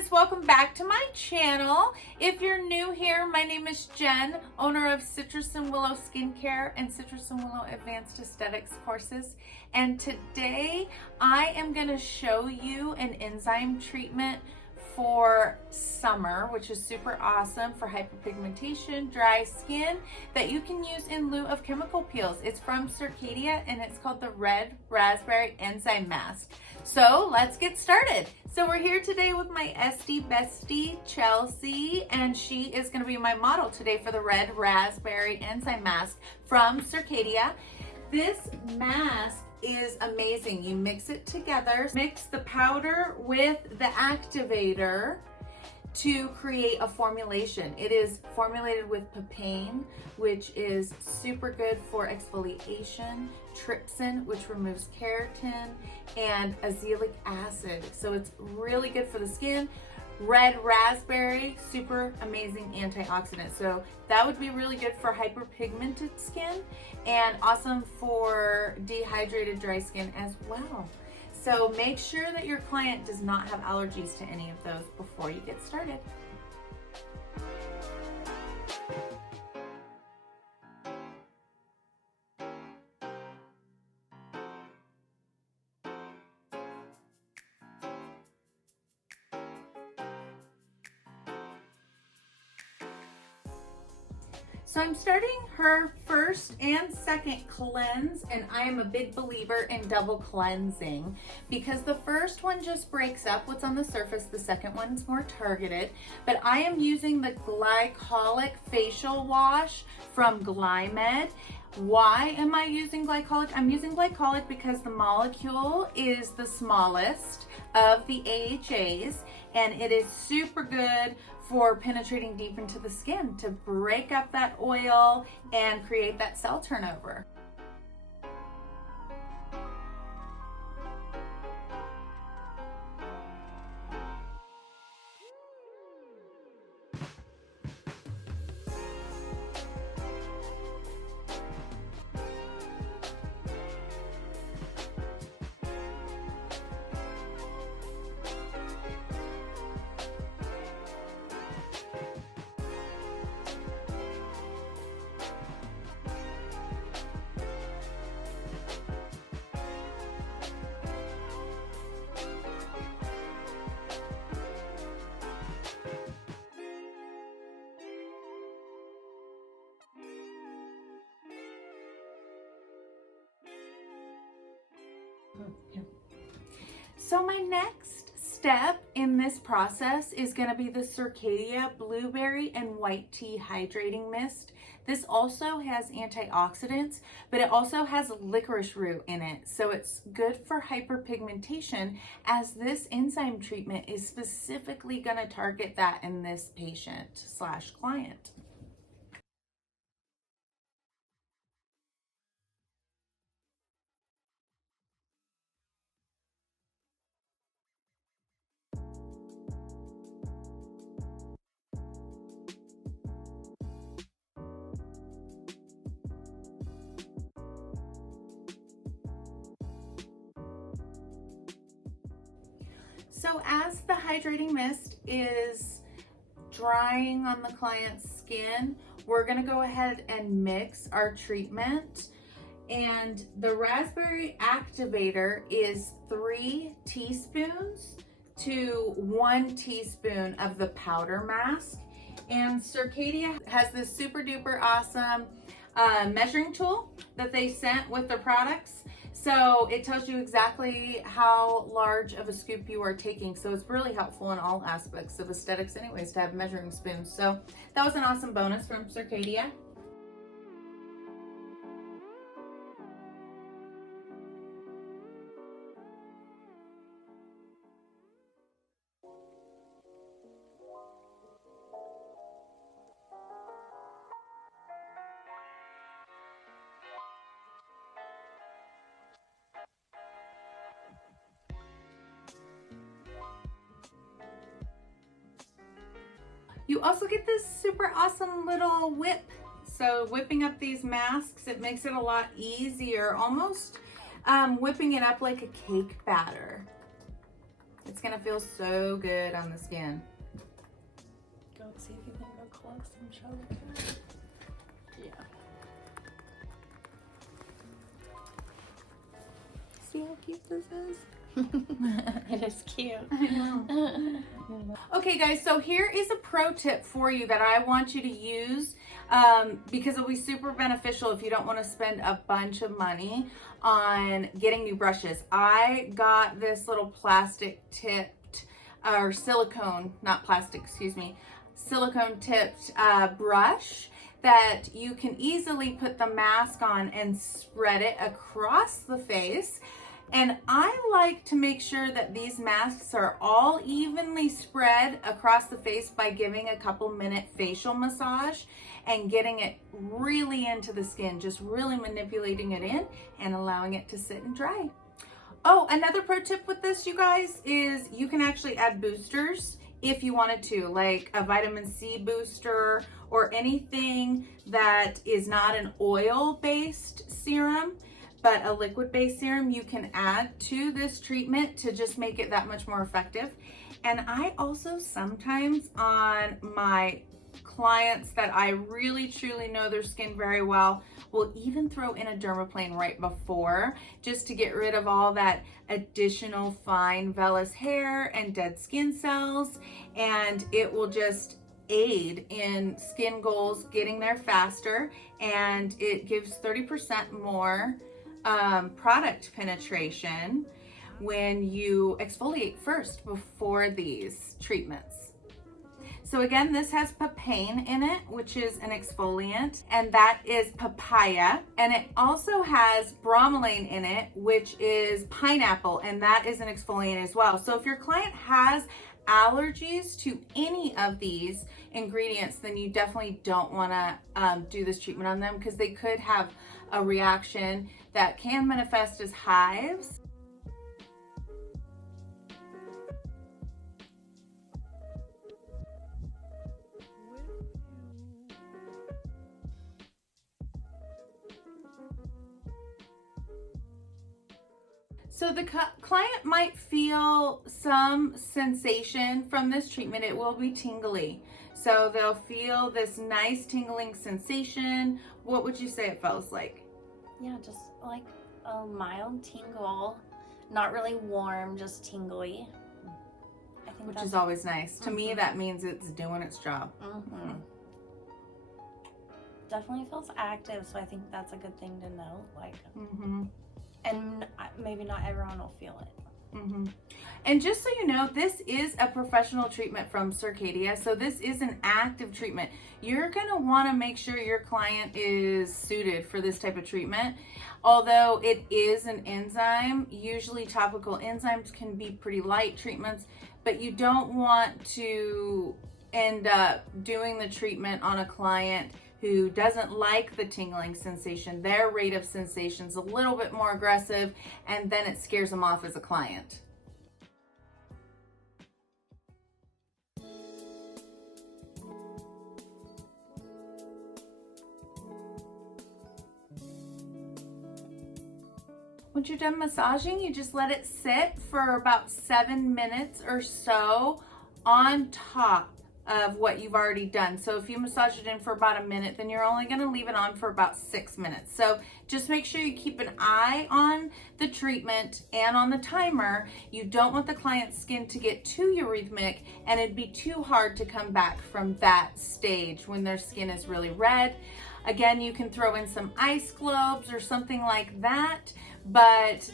guys, welcome back to my channel. If you're new here, my name is Jen, owner of Citrusandwillow Skincare and Citrusandwillow Advanced Aesthetics courses. And today I am going to show you an enzyme treatment for summer, which is super awesome for hyperpigmentation, dry skin, that you can use in lieu of chemical peels. It's from Circadia and it's called the Red Raspberry Enzyme Mask. So let's get started. So we're here today with my SD bestie, Chelsea, and she is going to be my model today for the Red Raspberry Enzyme Mask from Circadia. This mask is amazing. You mix it together, mix the powder with the activator to create a formulation. It is formulated with papain, which is super good for exfoliation, trypsin, which removes keratin, and azelaic acid. So it's really good for the skin. Red raspberry, super amazing antioxidant. So that would be really good for hyperpigmented skin and awesome for dehydrated dry skin as well. So make sure that your client does not have allergies to any of those before you get started. So I'm starting her first and second cleanse, and I am a big believer in double cleansing because the first one just breaks up what's on the surface, the second one is more targeted. But I am using the glycolic facial wash from Glymed. Why am I using glycolic? I'm using glycolic because the molecule is the smallest of the AHAs, and it is super good for penetrating deep into the skin to break up that oil and create that cell turnover. So my next step in this process is going to be the Circadia Blueberry and White Tea Hydrating Mist. This also has antioxidants, but it also has licorice root in it. So it's good for hyperpigmentation, as this enzyme treatment is specifically going to target that in this patient/client. So as the hydrating mist is drying on the client's skin, we're going to go ahead and mix our treatment. And the raspberry activator is 3 teaspoons to 1 teaspoon of the powder mask. And Circadia has this super duper awesome measuring tool that they sent with their products. So it tells you exactly how large of a scoop you are taking. So it's really helpful in all aspects of aesthetics anyways to have measuring spoons. So that was an awesome bonus from Circadia. You also get this super awesome little whip. So whipping up these masks, it makes it a lot easier, almost whipping it up like a cake batter. It's gonna feel so good on the skin. Go see if you can go close and show it. Yeah. See how cute this is? It is cute. I know. Okay guys, so here is a pro tip for you that I want you to use because it'll be super beneficial if you don't want to spend a bunch of money on getting new brushes. I got this little plastic tipped, or silicone, not plastic, excuse me, silicone tipped brush that you can easily put the mask on and spread it across the face. And I like to make sure that these masks are all evenly spread across the face by giving a couple minute facial massage and getting it really into the skin, just really manipulating it in and allowing it to sit and dry. Oh, another pro tip with this, you guys, is you can actually add boosters if you wanted to, like a vitamin C booster or anything that is not an oil-based serum, but a liquid-based serum you can add to this treatment to just make it that much more effective. And I also sometimes on my clients that I really truly know their skin very well will even throw in a dermaplane right before, just to get rid of all that additional fine vellus hair and dead skin cells, and it will just aid in skin goals getting there faster, and it gives 30% more product penetration when you exfoliate first before these treatments. So again, this has papain in it, which is an exfoliant, and that is papaya. And it also has bromelain in it, which is pineapple, and that is an exfoliant as well. So if your client has allergies to any of these ingredients, then you definitely don't want to do this treatment on them, because they could have a reaction that can manifest as hives. So the client might feel some sensation from this treatment. It will be tingly. So they'll feel this nice tingling sensation. What would you say it feels like? Yeah, just like a mild tingle. Not really warm, just tingly. I think Which is always nice. To me, that means it's doing its job. Definitely feels active, so I think that's a good thing to know. Like, and maybe not everyone will feel it. And just so you know, this is a professional treatment from Circadia, so this is an active treatment. You're going to want to make sure your client is suited for this type of treatment. Although it is an enzyme, usually topical enzymes can be pretty light treatments, but you don't want to end up doing the treatment on a client who doesn't like the tingling sensation. Their rate of sensation is a little bit more aggressive, and then it scares them off as a client. Once you're done massaging, you just let it sit for about 7 minutes or so on top of what you've already done. So if you massage it in for about a minute, then you're only going to leave it on for about 6 minutes. So just make sure you keep an eye on the treatment and on the timer. You don't want the client's skin to get too urethmic, and it'd be too hard to come back from that stage when their skin is really red. Again, you can throw in some ice globes or something like that, but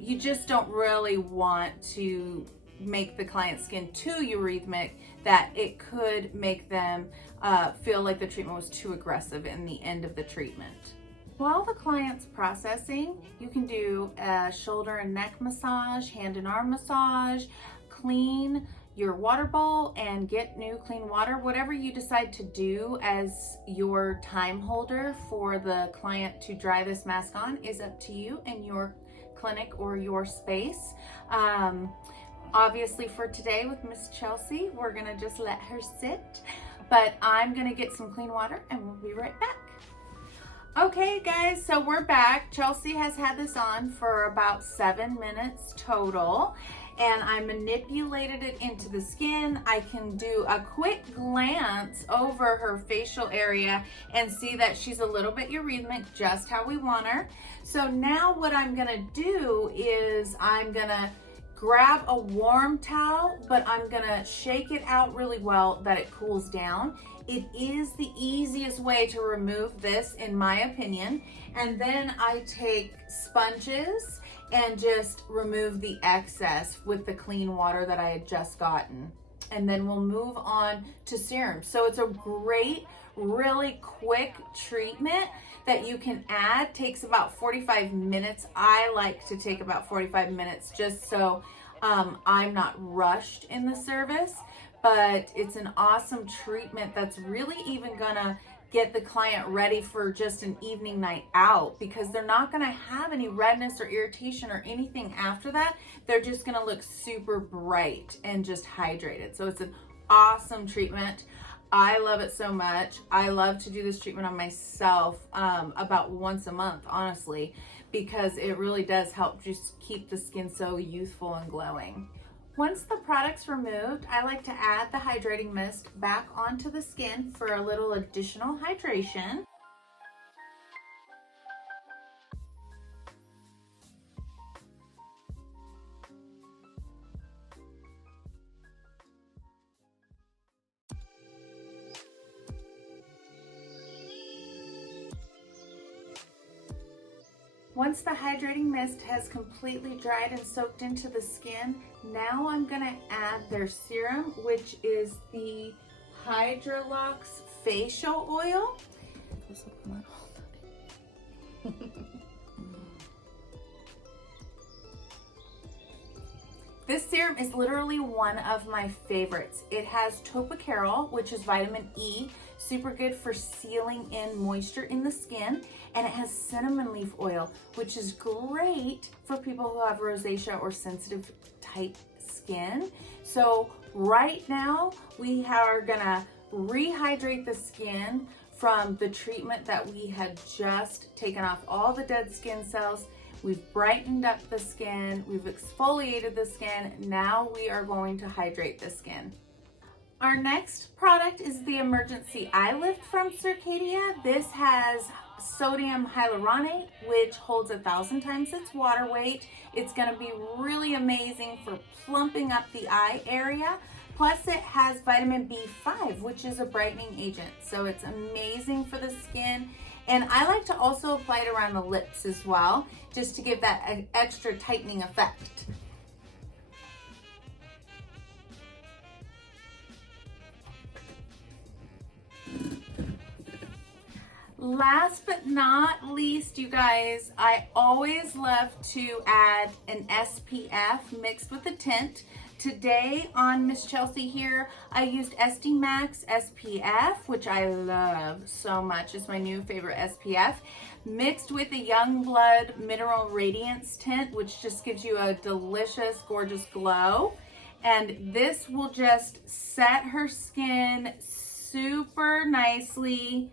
you just don't really want to make the client's skin too urethmic that it could make them feel like the treatment was too aggressive in the end of the treatment. While the client's processing, you can do a shoulder and neck massage, hand and arm massage, clean your water bowl and get new clean water. Whatever you decide to do as your time holder for the client to dry this mask on is up to you and your clinic or your space. Obviously for today with Miss Chelsea, we're gonna just let her sit, but I'm gonna get some clean water and we'll be right back. Okay guys, so we're back. Chelsea has had this on for about 7 minutes total, and I manipulated it into the skin. I can do a quick glance over her facial area and see that she's a little bit uremic, just how we want her. So now what I'm gonna do is I'm gonna grab a warm towel, but I'm gonna shake it out really well that it cools down. It is the easiest way to remove this, in my opinion. And then I take sponges and just remove the excess with the clean water that I had just gotten. And then we'll move on to serum. So it's a great, really quick treatment that you can add. Takes about 45 minutes. I like to take about 45 minutes just so I'm not rushed in the service, but it's an awesome treatment that's really even gonna get the client ready for just an evening night out, because they're not gonna have any redness or irritation or anything after that. They're just gonna look super bright and just hydrated. So it's an awesome treatment. I love it so much. I love to do this treatment on myself about once a month, honestly, because it really does help just keep the skin so youthful and glowing. Once the product's removed, I like to add the hydrating mist back onto the skin for a little additional hydration. Once the hydrating mist has completely dried and soaked into the skin, now I'm gonna add their serum, which is the Hydrolox Facial Oil. This serum is literally one of my favorites. It has tocopherol, which is vitamin E, super good for sealing in moisture in the skin, and it has cinnamon leaf oil, which is great for people who have rosacea or sensitive type skin. So right now we are gonna rehydrate the skin from the treatment that we had just taken off all the dead skin cells. We've brightened up the skin, we've exfoliated the skin. Now we are going to hydrate the skin. Our next product is the Emergency Eye Lift from Circadia. This has sodium hyaluronate, which holds 1,000 times its water weight. It's gonna be really amazing for plumping up the eye area. Plus it has vitamin B5, which is a brightening agent. So it's amazing for the skin. And I like to also apply it around the lips as well, just to give that extra tightening effect. Last but not least, you guys, I always love to add an SPF mixed with a tint. Today on Miss Chelsea here, I used SD Max SPF, which I love so much. It's my new favorite SPF, mixed with a Youngblood Mineral Radiance tint, which just gives you a delicious, gorgeous glow. And this will just set her skin super nicely.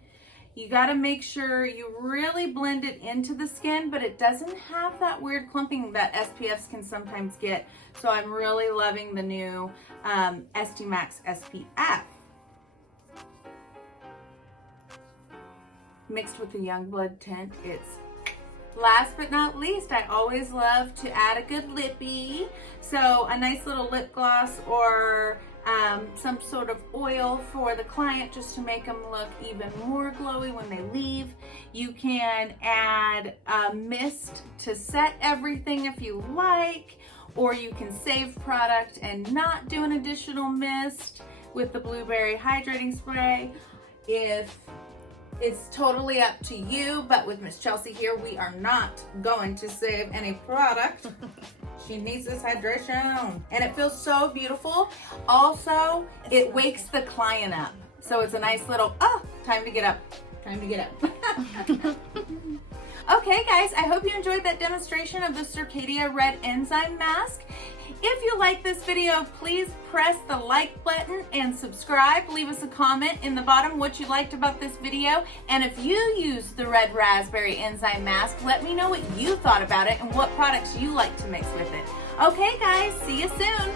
You gotta make sure you really blend it into the skin, but it doesn't have that weird clumping that SPFs can sometimes get. So I'm really loving the new SD Max SPF. Mixed with the Youngblood tint, it's last but not least, I always love to add a good lippy. So a nice little lip gloss or some sort of oil for the client just to make them look even more glowy when they leave. You can add a mist to set everything if you like, or you can save product and not do an additional mist with the blueberry hydrating spray. It's totally up to you, but with Miss Chelsea here, we are not going to save any product. She needs this hydration, and it feels so beautiful. Also, it wakes the client up. So it's a nice little, time to get up, time to get up. Okay guys, I hope you enjoyed that demonstration of the Circadia Red Enzyme Mask. If you like this video, please press the like button and subscribe. Leave us a comment in the bottom what you liked about this video. And if you use the Red Raspberry Enzyme Mask, let me know what you thought about it and what products you like to mix with it. Okay, guys, see you soon.